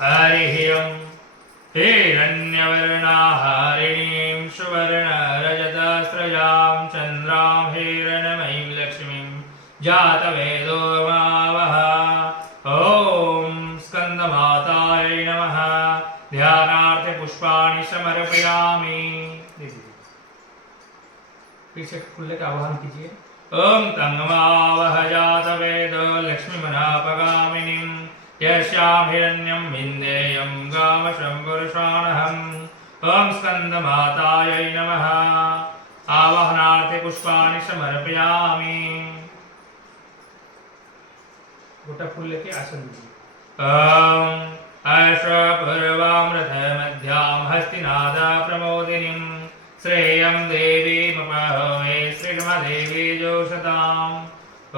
हरिः ओम् हिरण्यवर्णाहारिणीं सुवर्णरजतस्रजां चन्द्रां हिरण्मयीं लक्ष्मीं जातवेदो मावः। ॐ स्कन्दमातायै नमः। ध्यानार्थे पुष्पाणि समर्पयामि। पीछे खुले का आवाहन कीजिए। ओम तंगमावह जातवेद लक्ष्मीमनापगामिनीं यस्यां हिरण्यं विन्देयं गामशंपुरुषाणहम्। ओम स्कन्दमातायै नमः। आवाहनार्थे पुष्पाणि समर्पयामि। गोटा फूल लेके आसन दीजिए। ओम अश्वपूर्वामृतमध्यां हस्तिनादा प्रमोदिनीं श्रेयं देवीमपहवे श्रीमदेवी जोषताम्।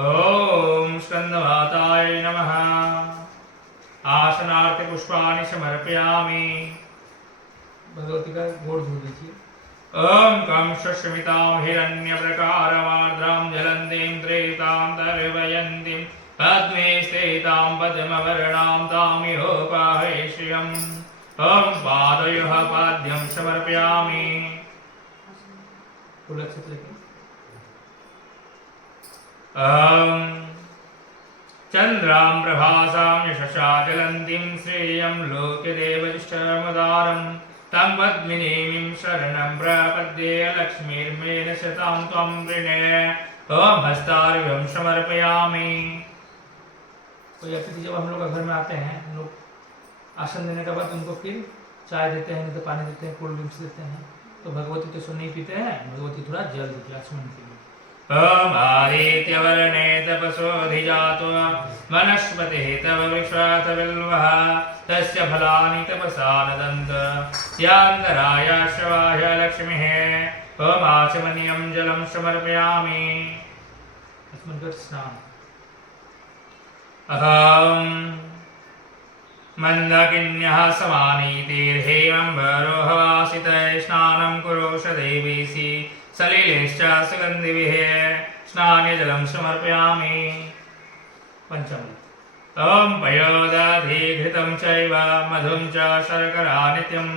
ओम स्कन्दमातायै नमः। आसनार्थे पुष्पाणि समर्पयामि। भगवती का गोड़ धो दीजिए। ओम कंसस्मितां हिरण्यप्रकारमार्द्रां ज्वलन्तीं त्रेतां तर्वयन्तीं पद्मे स्थितां पद्मवर्णां तामिहोपाहे श्रियम्। ओम पादयोः पाद्यं समर्पयामि। चन्द्रां प्रभासां यशसा ज्वलन्तीं श्रेयं लोकदेवजिष्ठमुदारं तं पद्मिनीं शरणं प्रपद्ये लक्ष्मीर्मेण शतां त्वं वृणे। ओम हस्तार्घ्यं समर्पयामि। कोई अतिथि जब हम लोग घर में आते हैं, हम लोग आसन देने के बाद उनको फिर चाय देते हैं, नहीं तो पानी देते हैं, कोल्ड ड्रिंक्स देते हैं। तो भगवती तो सो नहीं पीते हैं, भगवती थोड़ा जल दीजिए आचमन के लिए। ओम आदित्यवर्णे तपसोऽधिजातो वनस्पतिः तव वृक्षात बिल्वः तस्य फलानि तपसा नदन्त यान्तराय श्रवाय लक्ष्मीः। ओम आचमनीयं जलं समर्पयामि। आचमन कर स्नान। अहं मन्दकिन्यः समानीतिर्हेमम्बरोहवासितैः स्नानं कुरुष देवीसि सलिलेश्च सुगन्धिभिः स्नानजलं समर्पयामि। पंचम। ओम पयोदधिघृतं चैव मधुं च शर्करा नित्यं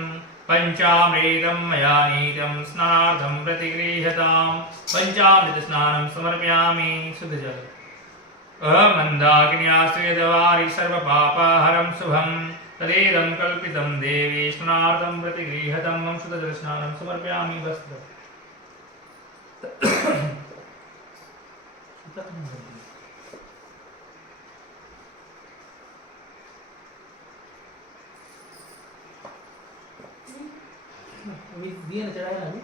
पञ्चामृतं मया नीतं स्नानार्थं प्रतिगृह्यतां। पञ्चामृतस्नानं समर्पयामि। शुद्ध जल। मन्दाकिन्यास्वेदवारि सर्वपापहरं शुभं तदेदं कल्पितं देवी स्नानार्थं प्रतिगृह्यतं। मम शुद्धजलस्नानं समर्पयामि। वस्त्र दिए ना चढ़ाया ना अभी।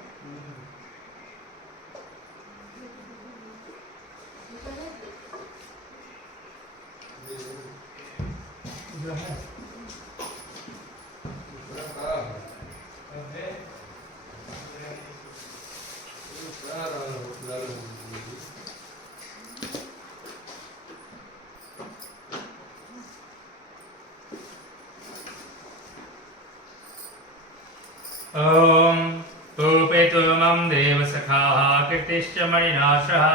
ओम उपेतो मम देवसखाः कीर्तिश्च मणिनाशः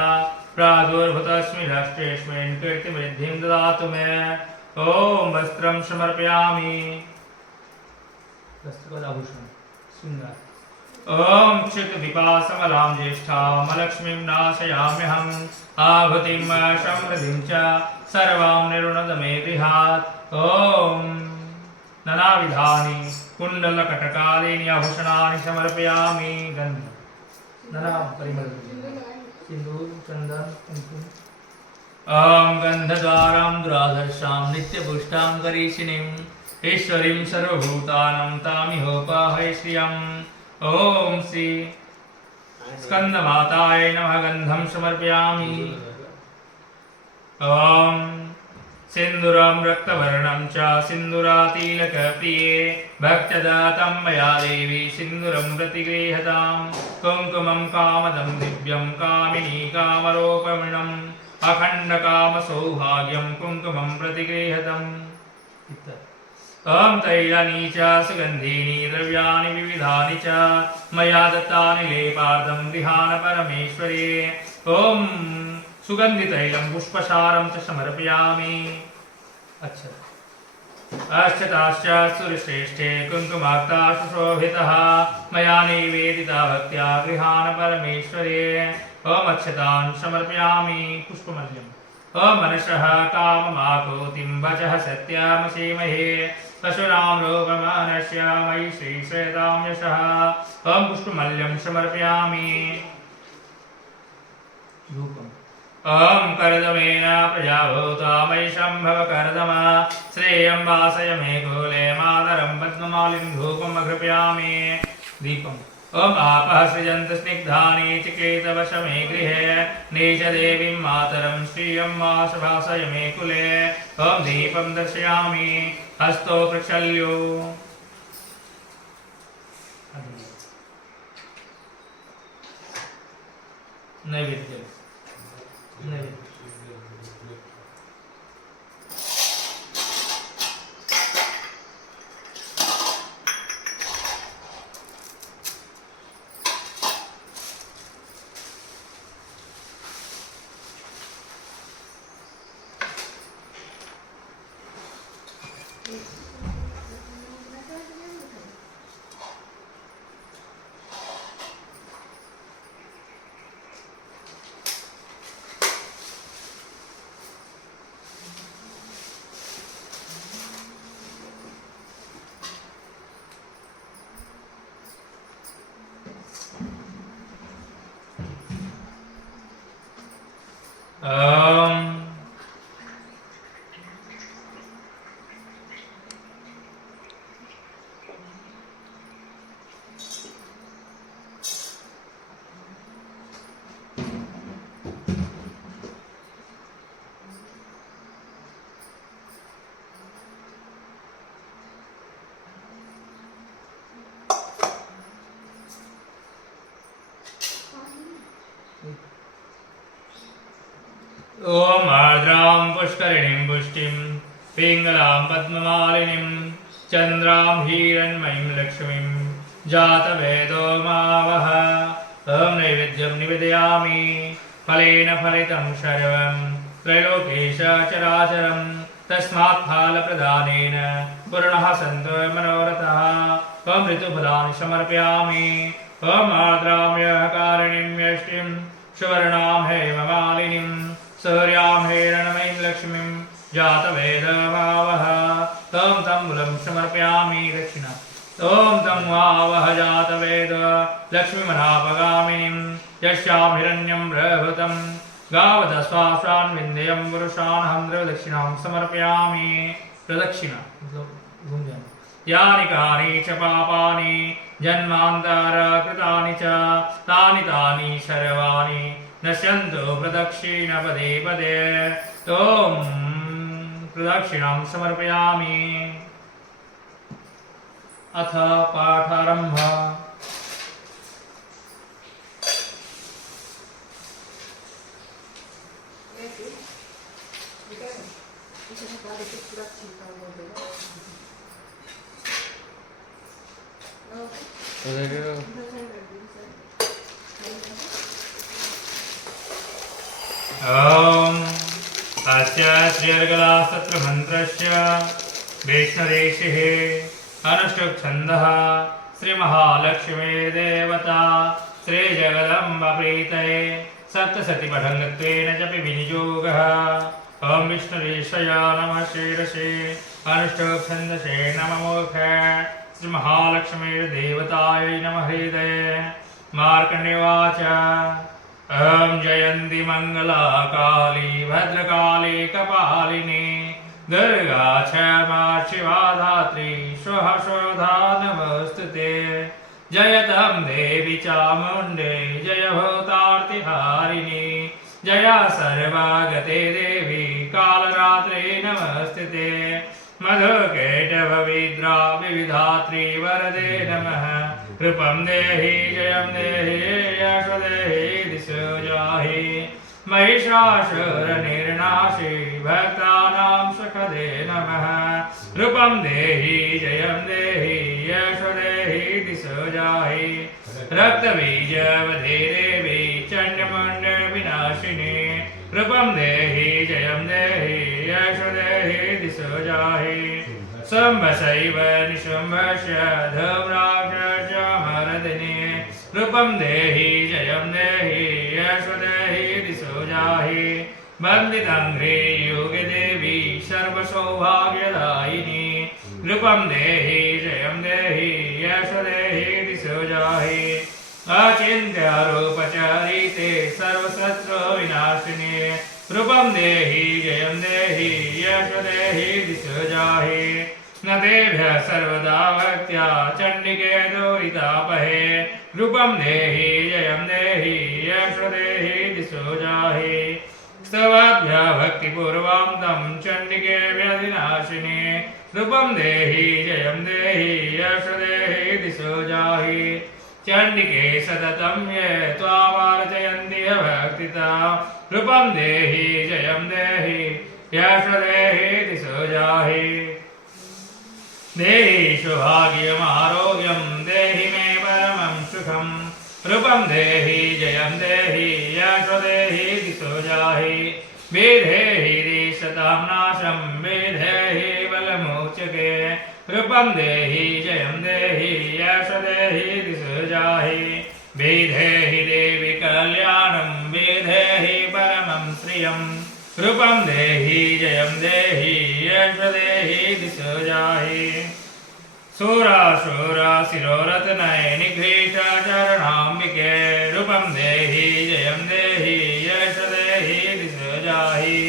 प्रादुर्भूतस्मि राष्ट्रेऽस्मिन् कीर्तिवृद्धिं ददातु मे। ओम वस्त्रं समर्पयामि। वस्त्र का आभूषण श्रृंगार। ओम चित विपासमलां ज्येष्ठां लक्ष्मीं नाशयाम्यहम् आहुतिं समृद्धिं च सर्वां निर्णद मे गृहात्। ओम नानाविधानि कुण्डलकटकालीनि आभूषणानि समर्पयामि। गन्ध नाना परिमल सिंदूर चंदन कुमकुम। ओम गन्धद्वारां दुराधर्षां नित्यपुष्टां करीषिणीं ईश्वरीं सर्वभूतानां तामिहोपाहे श्रियम्। ओम श्री स्कन्दमातायै नमः। गन्धं समर्पयामि। ओम सिन्दूरं रक्तवर्णं च सिन्दूरातिलकप्रिये भक्तदातं मया देवी सिन्दूरं प्रतिगृह्यतां। कुङ्कुमं कामदं दिव्यं कामिनी कामरूपमिणम् अखण्डकामसौभाग्यं कुङ्कुमं प्रतिगृह्यतम्। ओम तैलानि च सुगन्धीनि द्रव्याणि विविधानि च मया दत्तानि लेपार्थं गृहाण परमेश्वरे। ओम सुगंधितैलं पुष्पसारं च समर्पयामि। अच्छा अक्षताश्च सुरश्रेष्ठे कुङ्कुमाक्ता सुशोभितः मया निवेदिता भक्त्या गृहाण परमेश्वरे ओम अक्षतान् समर्पयामि पुष्पमल्यम् ओम मनसः काममाकोतिं वचः सत्यमसीमहे पशूनां रोगमानस्य मयि श्रीश्वेतां यशः ओम पुष्पमल्यं समर्पयामि धूपम् ओम कर्दमेन प्रजाभूता मयि शम्भव कर्दम श्रेयं वासय मे कुले मातरं पद्ममालिं धूपम् अघृपयामि दीपम् ओम आपः सृजन्त स्निग्धानि चिकेतवश मे गृहे नीचदेवीं मातरं श्रियं वासय मे कुले ओम दीपं दर्शयामि हस्तो प्रक्षल्यो नैवेद्यम् ओम आर्द्रां पुष्करिणीं पुष्टिं पिङ्गलां पद्ममालिनीं चन्द्रां हिरण्मयीं लक्ष्मीं जातवेदो मावह ओम नैवेद्यं निवेदयामि फलेन फलितं सर्वं त्रैलोकेश चराचरं तस्मात् फलप्रदानेन पूर्णः सन्तो मनोरथः ओम ऋतुफलानि समर्पयामि ओम आर्द्रां यःकारिणीं यष्टिं सुवर्णां हेममालिनीं सूर्यां हिरण्मयीं लक्ष्मीं जातवेदमावह तं तम्बुलं समर्पयामि दक्षिणा ॐ तं वावह जातवेद लक्ष्मीमनापगामिनीं यस्यां हिरण्यं प्रभृतं गावदश्वासान् विन्ध्यं पुरुषान् हन्द्रदक्षिणां समर्पयामि प्रदक्षिणा घूम जाना यानि कानि च पापानि जन्मान्तरकृतानि च तानि सर्वाणि नश्यन्तु प्रदक्षिणपदे पदे ॐ प्रदक्षिणां समर्पयामि अथ पाठारम्भ ओम अस्य श्रीर्गलास्तत्रमन्त्रस्य वैष्णवेशिः अनुष्टुप् छन्दः श्रीमहालक्ष्मीर्देवता श्रीजगदम्बप्रीतये सप्तसति पठङ्गत्वेन जपि विनियोगः ओम विष्णुवेशया नमः शीर्षे अनुष्टुप् छन्दसे नमोऽख श्रीमहालक्ष्मीर्देवतायै नमः हृदये मार्कण्डेयवाच ओम जयन्ती मंगला काली भद्रकाली कपालिनी दुर्गा क्षमा शिवा धात्री स्वः स्वधा नमस्तुते जयतं देवी चामुण्डे जय भूतार्तिहारिणी जया सर्वागते देवी कालरात्रे नमस्तुते मधुकैटभविद्रा विविधात्री वरदे नमः कृपं देहि जयं देहि यशो देहि दिशो जाहि महिषासुरनिर्नाशि भक्तानां सुखदे नमः रूपं देहि जयं देहि यशो देहि दिशो जाहि रक्तबीजवधे देवी चण्डमुण्डविनाशिनी रूपं देहि जयं देहि यशो देहि दिशो जाहि संवसैव निशुम्भस्य धूम्राक्षस्य मर्दिने रूपं देहि जयं देहि यश देहि दिशो जाहि वन्दितं ह्रीयुगे देवी सर्वसौभाग्यदायिनी रूपं देहि जयं देहि यश देहि दिशो जाहि अचिन्त्य रूपचरिते सर्वशत्रु विनाशिने रूपं देहि जयं देहि यश देहि दिशो जाहि न तेभ्यः सर्वदा भक्त्या चण्डिके दुरितापहे रूपं देहि जयं देहि यश देहि दिशो जाहि स्तवाभ्यः भक्तिपूर्वं तं चण्डिके व्यधिनाशिने रूपं देहि जयं देहि यश देहि दिशो जाहि चण्डिके सततं ये त्वामर्चयन्ति भक्तिता रूपं देहि जयं देहि यश देहि दिशो जाहि देहि सौभाग्यमारोग्यं देहि मे परमं सुखं रूपं देहि जयं देहि यश देहि दिशो जाहि विधेहि देशतां नाशं विधेहि बलमोचके रूपं देहि जयं देहि यश देहि दिशो जाहि विधेहि देवि कल्याणं विधेहि परमं श्रियं रूपं देहि जयं देहि यश देहि दिशो जाहि शूराशूरशिरोरत्नय निघ्रीटचरणाम्बिके रूपं देहि जयं देहि यश देहि दिशो जाहि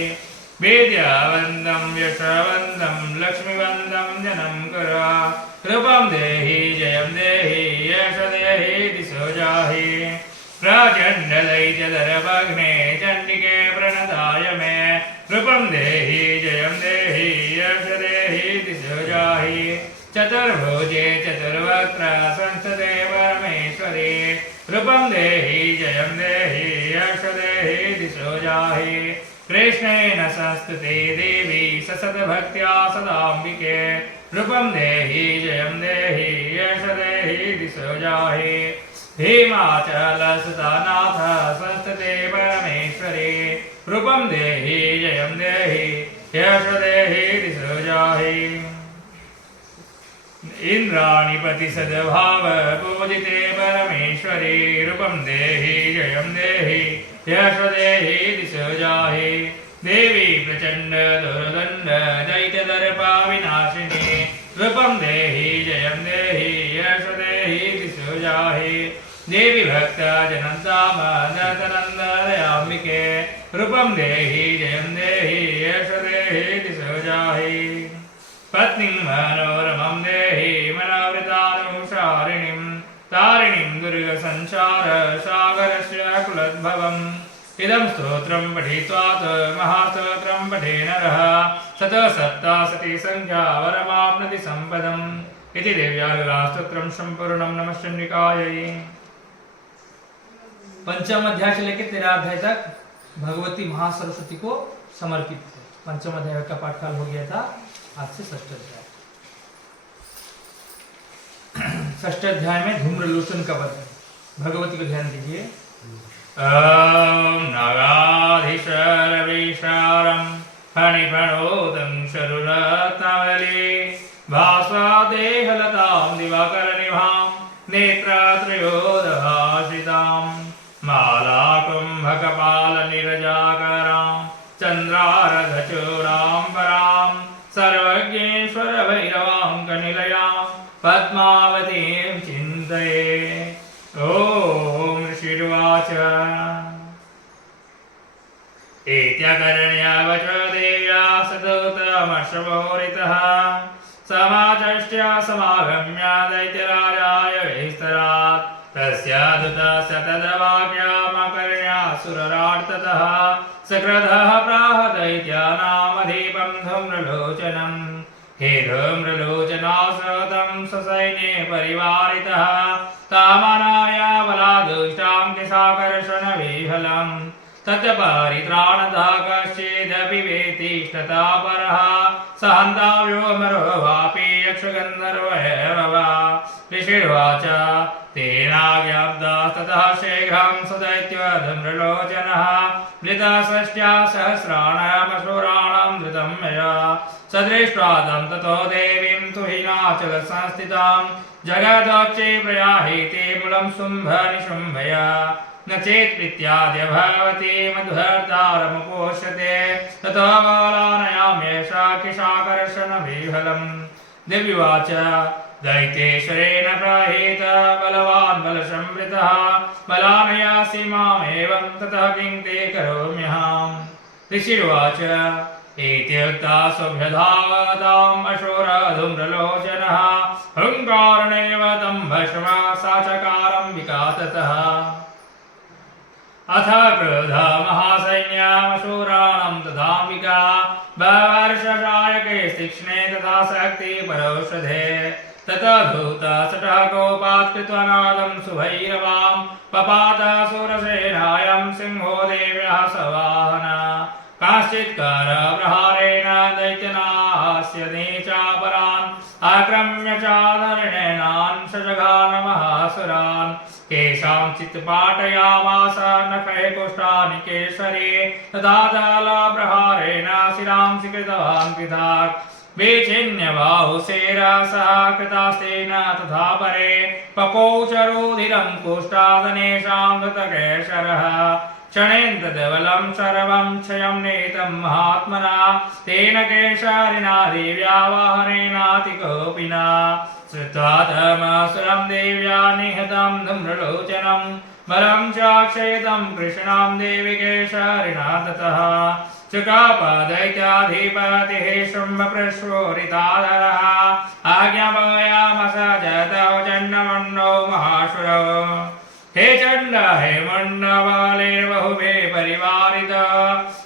विद्यावन्तं यशवन्तं लक्ष्मीवन्तं जनं कुर रूपं देहि जयं देहि यश देहि दिशो जाहि प्रचण्डदैत्यदर्पघ्ने चण्डिके प्रणताय मे रूपं देहि जयं देहि यश देहि दिशो जाहि चतुर्भुजे चतुर्वक्त्र संस्थिते परमेश्वरे रूपं देहि जयं देहि यश देहि दिशो जाहि कृष्णेन संस्थिते देवी ससद्भक्त्या सदाम्बिके रूपं देहि जयं देहि यश देहि दिशो जाहि भीमाचलसुतानाथ संस्थिते परमेश्वरे रूपं देहि जयं देहि यश देहि दिशो जाहि इंद्राणीपति सद्भाव पूजिते परमेश्वरे रूपं देहि जयं देहि यश देहि दिशो जाहि देवी प्रचण्ड दुर्दण्ड दैत्यदर्पा विनाशिनी रूपं देहि जयं देहि यश देहि दिशो जाहि देवी भक्त जनन्ताम दत्तनन्ददयाम्बिके रूपं देहि जयं देहि यश देहि दिशो जाहि पत्नीं मनोरमं देहि मनोवृतानुसारिणीं तारिणीं दुर्गसञ्चार सागरस्य कुलोद्भवम् इदं स्तोत्रं पठित्वात् महास्तोत्रं पठे नरः सतः सत्ता सती संख्या वरमाप्नोति सम्पदम् इति देव्यास्तोत्रं संपूर्णं। नमः चण्डिकायै। पंचम अध्याय से लेकर 13 अध्याय तक भगवती महासरस्वती को समर्पित है। पंचम अध्याय का पाठकाल हो गया था, आज से षष्ठ अध्याय। षष्ठ अध्याय में धूम्रलोचन का वर्णन। भगवती को ध्यान दीजिए। नगाधीशरविशारं फणिफणोदं शरुरत्नवली भास्वादेहलतां दिवाकरनिभां नेत्रत्रयोदभाषितां मालाकुम्भकपालनिरजाकरां चन्द्रारधचूडाम्बरां सर्वज्ञेश्वरभैरवाङ्कनिलयां पद्मावतीं चिन्तये। ॐ ऋषिर्वाच एत्यकरण्यवच देव्या सदोतमश्वमोरितः समाचष्ट्या समागम्य दैत्यराजाय विस्तरात् तस्य दूतस्य तद्वाक्यमकर्ण्यासुररार्ततः सक्रधः प्राह दैत्यानामधिपं धूम्रलोचनम्। हे धूम्रलोचनाश्रुतं ससैन्ये परिवारितः तामनाय बलादुष्टां किशाकर्षणविहलम् तत्परित्राणतः कश्चिदपि वेतिष्ठता परः सहन्ताव्यो मरो वापि यक्षगन्धर्वैव वा। ऋषिर्वाच तेनाज्ञाब्धस्ततः शीघ्रं सदैत्यधूम्रलोचनः मृतषष्ट्या सहस्राणामसुराणां धृतं मया स दृष्ट्वा तं ततो देवी हिमाचल संस्थितां जगदोच्चे प्रयाहेते मूलं शुम्भ निशुम्भया न चेत् प्रीत्याद्य भवति मध्वर्तारमुपोष्यते ततो बालानयाम्येषा किशाकर्षणविह्वलम् देव्युवाच दैत्येश्वरेण प्रहीत बलवान् बलसंवृतः बलानयासि मामेवं ततः किं ते करोम्यहम् ऋषिर्वाच इत्युक्ता सुभ्यधावताम् अशोरधूम्रलोचनः हुङ्कारणेव तं भस्म सा चकारं विकाततः अथ क्रुधा महासैन्यमशूराणं तथाम्बिका बवर्षशायके तीक्ष्णे तथा शक्ति परोषधे ततः धूता सटः कोपात् कृत्वा नादं सुभैरवां पपात सुरसेनायां सिंहो देव्यः सवाहना काश्चित् करप्रहारेण दैत्यनास्य नीचापरान् आक्रम्य चादरणेनान् सजघान महासुरान् केषाञ्चित् पाटयामास नखैः कुष्ठानि केसरे तथा दलप्रहारेण शिरांसि कृतवान् पृथक् विचिन्यबाहुशेरसः कृतास्तेन तथा परे पपौचरुधिरं कुष्ठादनेषां धृतकेशरः क्षणेन्द्रदवलं सर्वं क्षयं नेतं महात्मना तेन केशरिणा देव्या वाहनेनातिकोपिना श्रुत्वा तमसुरं देव्या निहतं धूम्रलोचनं बलं चाक्षयितं कृष्णां देवी केशरिणा ततः चुकापदैत्याधिपतिः शुम्भप्रश्वरिताधरः आज्ञापयामस जतवचण्डमण्डो महाशुरो हे चण्ड हे मण्डबालेर्बहुभे परिवारित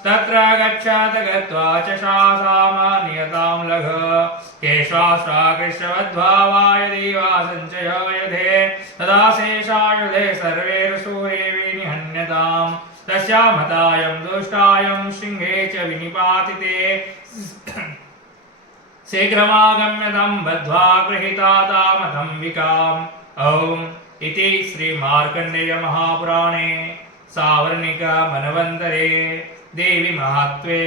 तत्र गच्छत गत्वा च शासामान्यतां लघ केशाश्राकृष्यवद्भावाय वा सञ्चयायुधे तदा शेषायुधे सर्वे रसूये विनिहन्यताम् तस्यां हतायं दुष्टायं सिंहे च विनिपातिते शीघ्रमागम्य तं बद्ध्वा गृहीता तामथम्बिकाम् ॐ इति श्री मार्कण्डेय महापुराणे सावर्णिक मनवन्तरे देवी महात्वे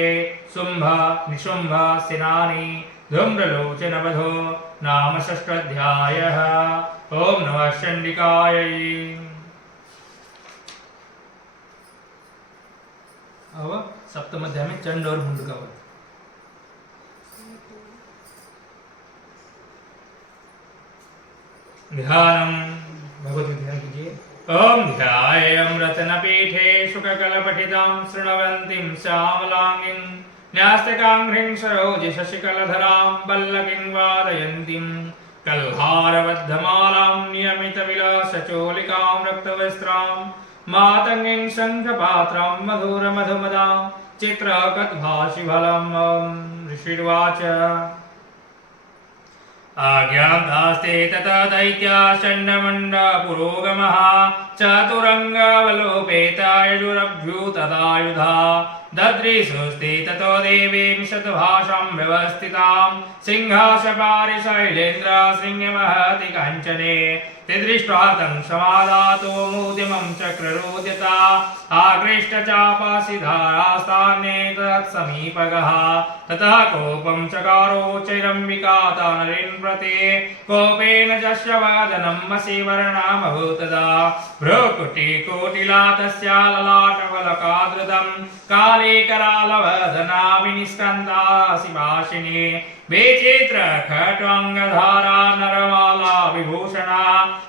शुम्भ निशुम्भ सेनानी धूम्रलोचनवधो नाम षष्ठाध्यायः। ॐ नमः चण्डिकायै। अब सप्तम अध्याय में चंड और मुंड का वध। ध्यानम भगवती ध्यान कीजिए। ओम ध्यायेयं रत्नपीठे शुककलपठितां शृण्वन्तीं श्यामलांगीं न्यास्तकाङ्घ्रिं सरोजशशिकलधरां वल्लकीं वादयन्तीं कल्हारबद्धमालां नियमितविलासचोलिकां रक्तवस्त्रां मातङ्गीं शङ्खपात्रां मधुरमधुमदां चित्रकद्भाषिफलम्। ऋषिर्वाच आज्ञातास्ते तथा दैत्या चण्डमण्डपुरोगमः चतुरङ्गवलोपेतायुरभ्युतदायुधा दद्रीसुस्ते ततो देवीं शतभाषां व्यवस्थितां सिंहासपारि शैलेन्द्र सिंहमहति काञ्चने ते दृष्ट्वा तं समादातो मूर्तिमं चक्ररोद्यता आकृष्टचापासिधारास्तान्ये तत्समीपगः ततः कोपं चकारो चैरम्बिकातानरीन् प्रति कोपेन जस्य वदनं मसीवर्णामभूतदा भ्रुकुटिकोटिला तस्या ललाटवलकादृतं काले करालवदना विनिष्कन्दा शिवाशिनी विचित्रखट्वाङ्गधारा नरमाला विभूषणा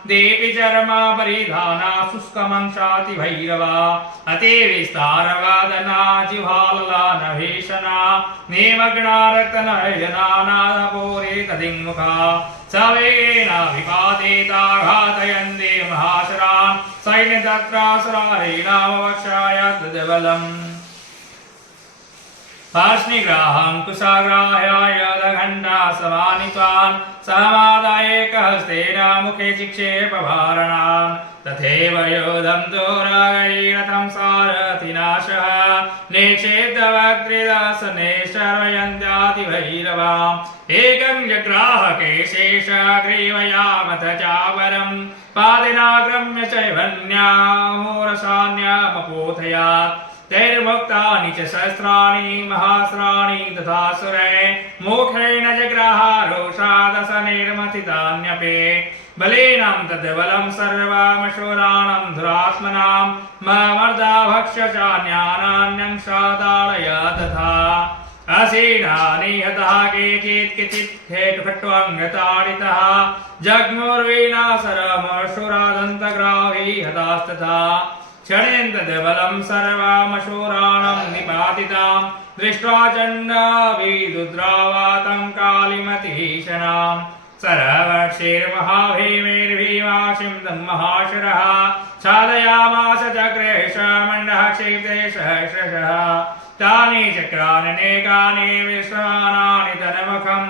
देवी चर्मा परिधाना शुष्कमंशाति भैरवा अति विस्तारवदना जिह्वालला नभीषणा निमग्ना रक्तनयना नादपूरितदिङ्मुखा सवेगेनाभिपातिता घातयन्ति महाशरान् सैन्यतत्रासुरारीणामवक्षाय पार्ष्णिग्राहं कुशाग्राह्याय दघण्टा समानित्वान् समादायेकहस्तेन मुखे चिक्षेपभारणान् तथैव योधं दोरगैरथं सारथिनाशः निक्षेप्तवक्त्रिदासने शर्वयन्त्यातिभैरवाम् एकं जग्राह केशेषग्रीवयामथ चापरं पादिनाक्रम्य चैवन्यामोरसान्यामपोथयात् तैर्मुक्तानि च सहस्राणि महास्राणि तथा सुरे मुखेन जग्राह रोषादसने शनैर्मथितान्यपि बलेनां तद्बलं सर्वमशूराणां धुरात्मनां ममर्दाभक्ष्य चान्यानान्यं सादालय तथा असीनानिहतः केचित् खेटुखट्वाङ्गताडितः जग्मुर्विनाशरमशुरादन्तग्राही हतास्तथा क्षणेन्दबलं सर्वमशूराणां निपातितां दृष्ट्वा चण्डाभिदुद्रावातं कालिमतीशनां सरवर्षिर्महाभीमेर्भीमाशिं तं महाशरः साधयामास चक्रे मण्डः क्षिप्ते सहस्रशः तानि चक्राननेकानि विश्वानानि तन्मुखं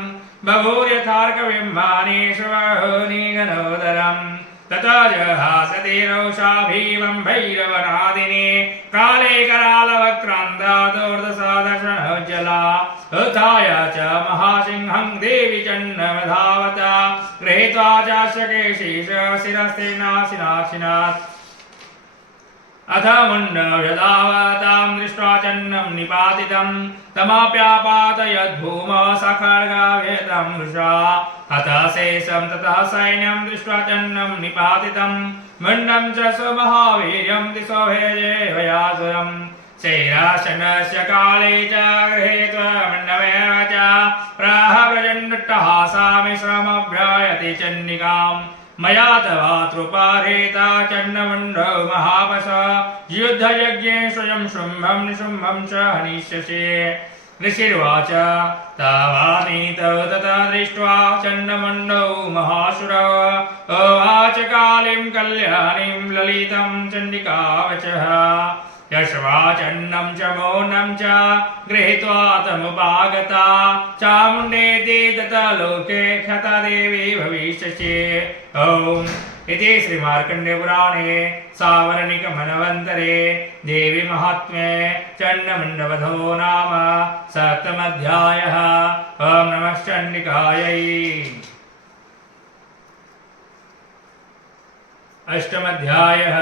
बभूर्यथार्कबिम्बानि श्वहूनि घनोदरम् तथा जहासति रोषा भीमं भैरवनादिने काले करालवक्रान्ता दुर्दशादशनोज्ज्वला उत्थाय च महासिंहं देवी चण्डमधावता गृहीत्वा चास्य केशीश शिरस्तेनासिनाक्षिणात् अथ मुण्डव्यदावतां दृष्ट्वा चण्डं निपातितं तमाप्यापातयद्भूमौ सखड्गाभेदं वृषा अतः शेषं ततः सैन्यं दृष्ट्वा चण्डं निपातितं मुण्डं च सुमहावीर्यं दिशो भेजे वयासुरं शैराशनस्य काले च गृहीत्वा मुण्डमेव च प्राह प्रचण्डट्टहासामिश्रमभ्यायति चण्डिकाम् मया तवा तृपारेता चण्डमुण्डो महापश युद्धयज्ञे स्वयं शुम्भं निशुम्भं च हनिष्यसे ऋषिर्वाच तावानीतौ तथा दृष्ट्वा चण्डमुण्डौ महासुरौ उवाच कालीं कल्याणीं ललितं चण्डिकावचः यश्वा चण्डं च मौनं च गृहीत्वा तमुपागता चामुण्डेति तथा लोके ख्याता देवी भविष्यसि। ओम इति श्रीमार्कण्डेयपुराणे सावर्णिकमन्वन्तरे देवी महात्म्ये चण्डमुण्डवधो नाम सप्तमोऽध्यायः। ओम नमः चण्डिकायै। अष्टमोऽध्यायः।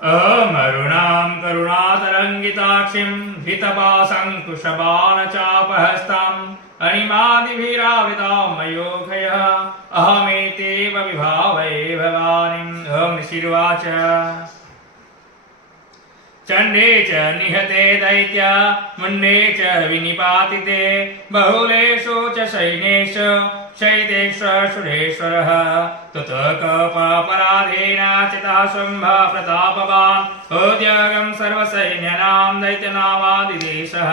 अमरुणां करुणातरङ्गिताक्षिं धितपाशङ्कुशबाणचापहस्ताम् अणिमादिभिरावृतां मयोखयः अहमेतेव विभावये भवानीम्। ओम ऋषिर्वाच चण्डे च निहते दैत्य मुण्डे च विनिपातिते बहुलेषु च सैन्येषु शैतेश्वरः तुतकपराधेन चितः शुम्भ प्रतापवान् उद्योगं सर्वसैन्यानां दैत्यनामादिदेशः।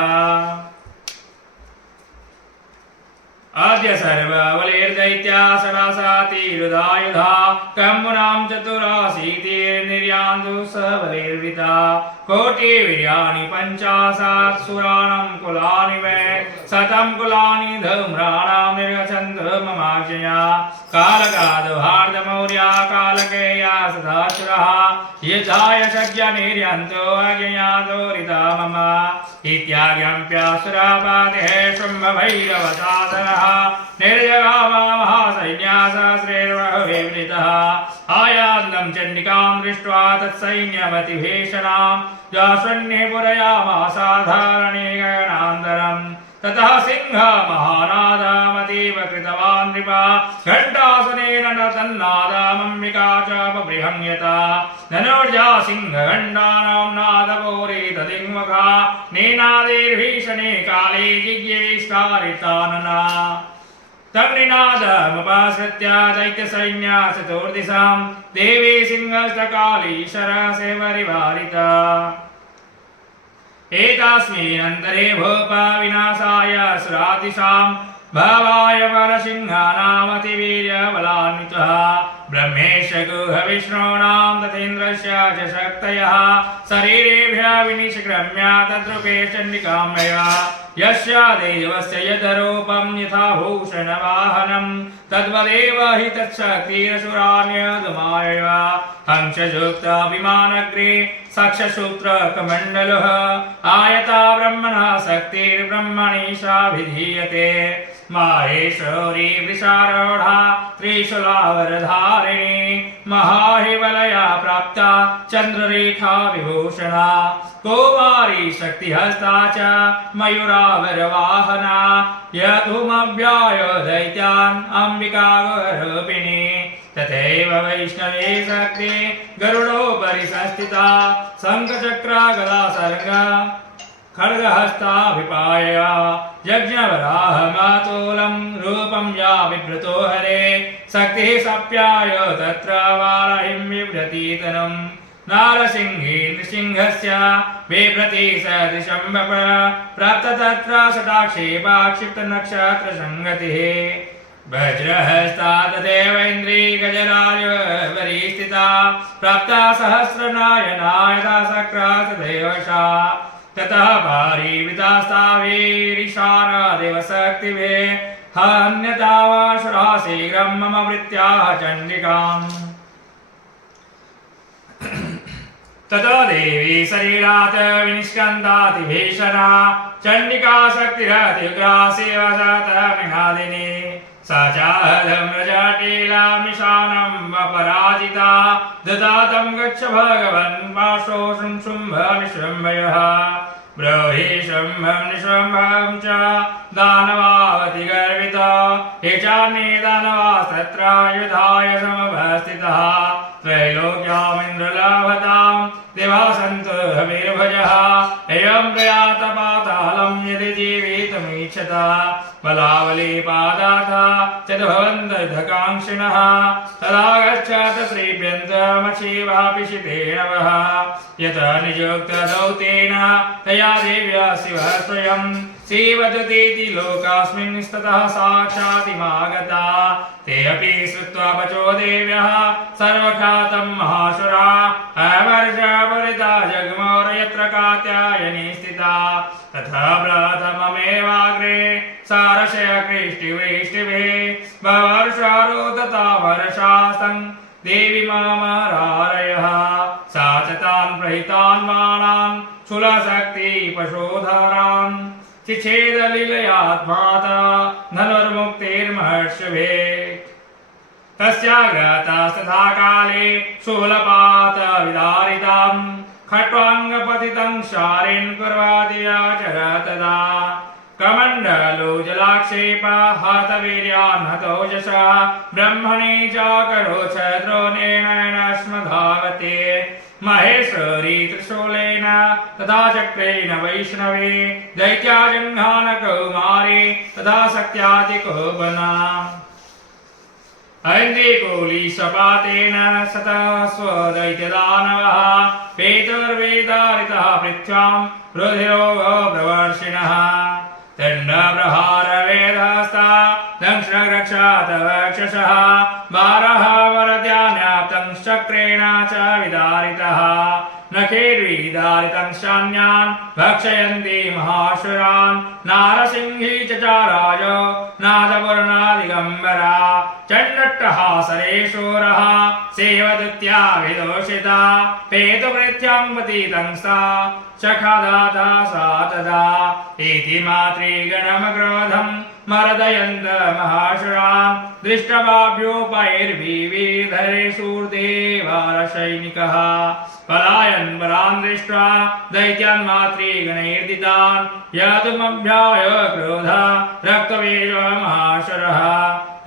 अद्य सर्वबलैर्दैत्या षडाशातिरुदायुधा कम्बुनां चतुराशीतिर्निर्यान्तु सबलैर्वृता कोटिवीर्याणि 50 सुराणां कुलानि वै 100 कुलानि धूम्राणां निर्गच्छन्तु ममाज्ञया कालकादभार्दमौर्या कालकेया सदासुरः युद्धाय शक्यनिर्यन्तो अज्ञातोरिता मम इत्याज्ञाप्यासुरापातिः शुम्भभैरवसाधनः निर्जगाम महासैन्या सहस्रेर्बहुविवृतः आयान्तं चण्डिकां दृष्ट्वा तत्सैन्यमतिभीषणां जास्वन्ये पुरयामासाधारणे गगनान्तरम् ततः सिंह महानादमतीव कृतवान् नृपा घण्टासनेन न तन्नादमम्बिका च बबृहण्यता धनुर्जा सिंहघण्टानां नादपोरे तदिङ्मुखा नेनादैर्भीषणे काले जिज्ञेष्टारितानना तन्निनादमुपाश्रित्य दैत्यसैन्या चतुर्दिशां देवी सिंहस्तकाली शरसे परिवारिता एतास्मिन्नन्तरे भूपा विनाशाय सुरातिशां भवाय वरसिंहानामतिवीर्यबलान्वितः ब्रह्मेश गुहविष्णूणां तथेन्द्रस्य च शक्तयः शरीरेभ्यः विनिष्क्रम्य तद्रूपे चण्डिकां मया यस्य देवस्य यद्रूपं यथा भूषणवाहनं तद्वदेव हि तत्शक्तिरसुरान्यदमायव हंसयुक्ताभिमानग्रे साक्षसूत्रकमण्डलः आयता ब्रह्मणः शक्तिर्ब्रह्मणि सा विधीयते माहेश्वरी वृषारूढा त्रिशूलावरधारिणी महाहिवलया प्राप्ता चंद्ररेखा विभूषणा कौमारी शक्तिहस्ता च मयूरावरवाहना यतुमव्याय दैत्यान् अम्बिकारूपिणी तथैव वैष्णवी शक्ति गरुडोपरि संस्थिता शङ्खचक्रागदासर्गा खड्गहस्ताभिपायया यज्ञवराहमातुलं रूपं या बिभ्रतो हरे शक्तिः सप्याय तत्र वाराहिं बिभ्रति तनुं नारसिंही नृसिंहस्य बिभ्रति सदृशं वप प्राप्त तत्र शताक्षेपा क्षिप्तनक्षत्रसङ्गतिः वज्रहस्ता तदेवेन्द्री गजराजवरी स्थिता प्राप्ता सहस्रनायना यथा सक्रा तदेव सा ततः पारीवितास्तावीरिशारा देवशक्तिभिः हन्यता वा शुरा शीघ्रं मम वृत्त्याः चण्डिकाम् ततो देवी शरीरात् विनिष्कन्दातिभीषणा चण्डिका शक्तिरत्युग्रा शिवशतनिनादिनी सा चाधम्रजटिलामिशानं अपराजिता ददातं गच्छ भगवन् पाशो शुम्भ निशुम्भयः ब्रूहि शुम्भं निशुम्भं च दानवावति गर्विता हे चान्ये दानवास्तत्र युधाय समवस्थितः त्रैलोक्यामिन्द्रलभतां दिवा सन्तु हविर्भजः एवं प्रयात पातालं यदि जीवितुमीच्छत बलावलीपादाथ चतुर्भवन्तर्धकाङ्क्षिणः तदा गच्छत श्रीभ्यन्तमक्षीवापिशितेन वः यत नियुक्तदौतेन तया देव्या शिवः स्वयं सेवदतीति लोकास्मिन् स्ततः साक्षातिमागता ते अपि श्रुत्वा वचो देव्यः सर्वख्यातं महासुरा अवर्षपरिता जग्मोर यत्र कात्यायनी स्थिता तथा प्रथममेवाग्रे सारशयकृष्टिवृष्टिभिः वर्षारो तथा वर्षास्तं देवी मामरारयः सा च तान् प्रहितान् बाणान् शूलशक्ति पशोधरान् चिच्छेदलीलयात्माता धनुर्मुक्तिर्महर्षिभिः तस्यागतस्तथा काले शूलपातविदारितां खट्वाङ्गपतितं शारीन् कुर्वादियाचर तदा कमण्डलो जलाक्षेप हतवीर्यान् हतोजसा ब्रह्मणे चाकरोच द्रोणेन स्मधावते महेश्वरी त्रिशूलेन तथा चक्रेण वैष्णवे दैत्याजङ्घान कौमारी तथा शक्त्यातिकोपना ऐन्द्रिकोलीशपातेन सतः स्वदैत्यदानवः पेतुर्वेदारितः पृथ्व्यां रुधिरो प्रवर्षिणः दण्डप्रहारवेदहस्ता दंष्ट्ररक्षात वक्षसः बारः वरद्यान्याप्तं चक्रेण च विदारितः नखैर्विदारितं शान्यान् भक्षयन्ति महासुरान् नारसिंही चचाराय नादपूर्णादिगम्बरा चण्डट्टहासरेशोरः सेवदत्या विदोषिता पेतुपृथ्व्यां पतितं सा चखादाता सा तदा इति मातृगणमक्रोधं मर्दयन्त महासुरान् दृष्टवाभ्योपैर्विविधैर्शूर्देवारसैनिकः पलायन् बलान् दृष्ट्वा दैत्यान् मातृगणैर्दितान् यातुमभ्याय क्रोध रक्तबीजो महासुरः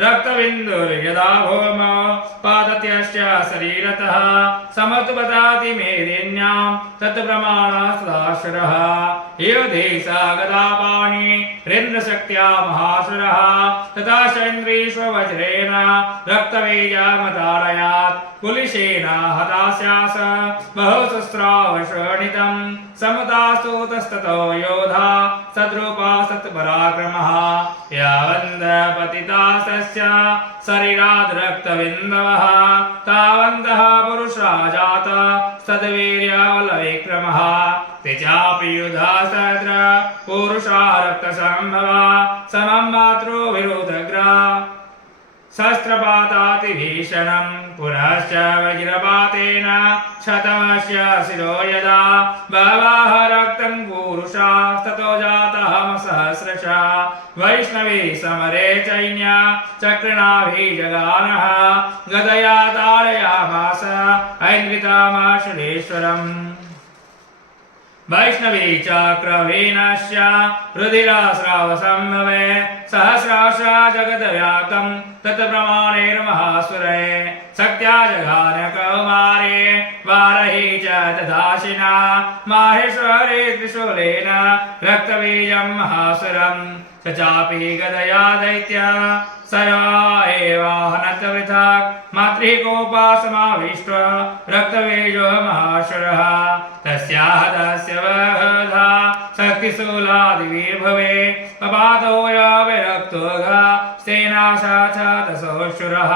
रक्तबिन्दुर्यदा भूमौ पातत्यस्य शरीरतः समत्पताति मेदिन्यां तत्प्रमाणस्तदासुरः एवदेशा गदापाणि रेन्द्रशक्त्या महासुरः तथा चैन्द्रीष्ववज्रेण रक्तबीजमताडयात् कुलिशेन हतास्यास बहुशस्त्रावशोणितं समतास्तु तस्ततो योधा सद्रूपा सत्पराक्रमः यावन्तपतितास्तस्य शरीराद् रक्तबिन्दवः तावन्तः पुरुषा जात सद्वीर्यबलविक्रमः ते चापि युधा सद्र पुरुषा रक्तसम्भवा समं मातृ विरुद्धग्रा शस्त्रपातातिभीषणं पुनश्च वज्रपातेन क्षतमस्य शिरो यदा बहवः रक्तं पुरुषा ततो जातः सहस्रशः वैष्णवी समरे चैन्य चक्रनाभिजगानः गदया ताडयामास ऐन्द्रितामाशुरेश्वरम् वैष्णवी चक्रवीनस्य रुधिरास्रावसम्भवे सहस्राशा जगद्व्याप्तं तत्प्रमाणैर्महासुरे शक्त्या जघान कौमारे वारही च दधाशिना माहेश्वरे त्रिशूलेन रक्तबीजं महासुरं स चापि गदया दैत्या सर्वा एवाहनतवृथक् मातृकोपासमाविष्ट रक्तबीजो महासुरः तस्याः तस्य वधा शक्तिशूलादिवीर्भवे पपातो या विरक्तोघा स्तेनाशाचातसोऽसुरः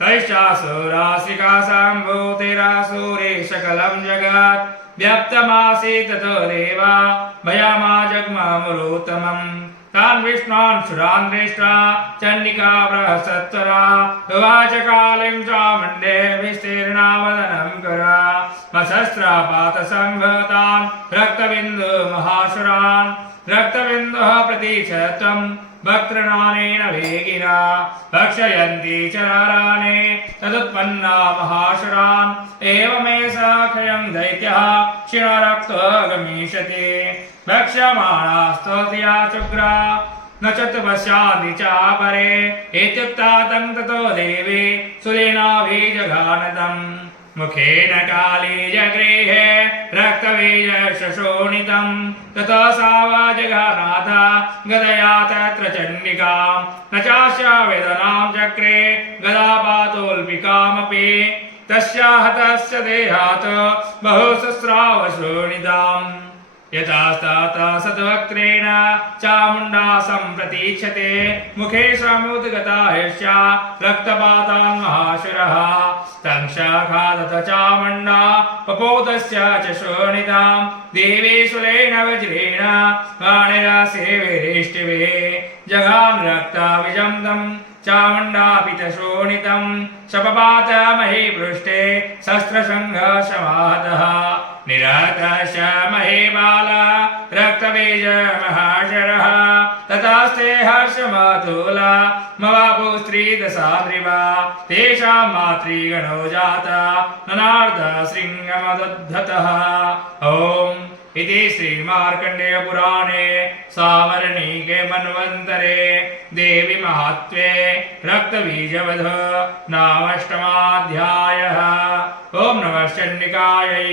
तैश्चासुरासिकासाम्भूतिरासुरे सकलं जगत् व्यक्तमासीत् ततो देवा भयामा जग्ममुरोत्तमम् तान् विष्णान् सुरान् दृष्ट्वा चण्डिका बृहस्पत्वरा उवाच कालीं चामुण्डे विस्तीर्णावदनं करा मशस्त्रापातसंभतान् रक्तबिन्दुमहासुरान् रक्तबिन्दुः प्रतीक्षत्वं वक्त्रनानेन वेगिना भक्षयन्ति च नाराणे तदुत्पन्ना महासुरान् एवमेष क्षयं दैत्यः क्षीणरक्तो गमिष्यति भक्ष्यमाणास्तोत्या चुग्रा न च तपस्यान्ति चापरे इत्युक्ता तं ततो देवी सुलेनाभिजघानतम् मुखेन काली जगृहे रक्तबीजशोणितं ततो सा वा जघानाथ गदया तत्र चण्डिकां न चास्या वेदनां चक्रे गदापातोल्पिकामपि तस्या हतस्य देहात् बहुसहस्रावशोणिताम् यथास्ताता सद्वक्त्रेण चामुण्डा सम्प्रतीक्षते मुखे समुद्गता ह्यस्या रक्तपातान् महासुरः तं शाखादथ चामुण्डा पपोतस्य च शोणितां देवी शूलेन वज्रेण वाणिरासेविरिष्टिभिः जघान रक्ताविजं तं चामुण्डापितशोणितं शपपात महीपृष्ठे शस्त्रसङ्घर्षमाहतः निराकर्ष महीबाला रक्तबीज महाशरः तथास्ते हर्षमातुला मवापु स्त्रीदशाद्रिवा तेषां मातृगणो जाता ननार्दशृङ्गमदुद्धतः ॐ इति श्रीमार्कण्डेयपुराणे सावर्णिके मन्वन्तरे देवी महात्म्ये रक्तबीजवध नामाष्टमाध्यायः। ॐ नमः चण्डिकायै।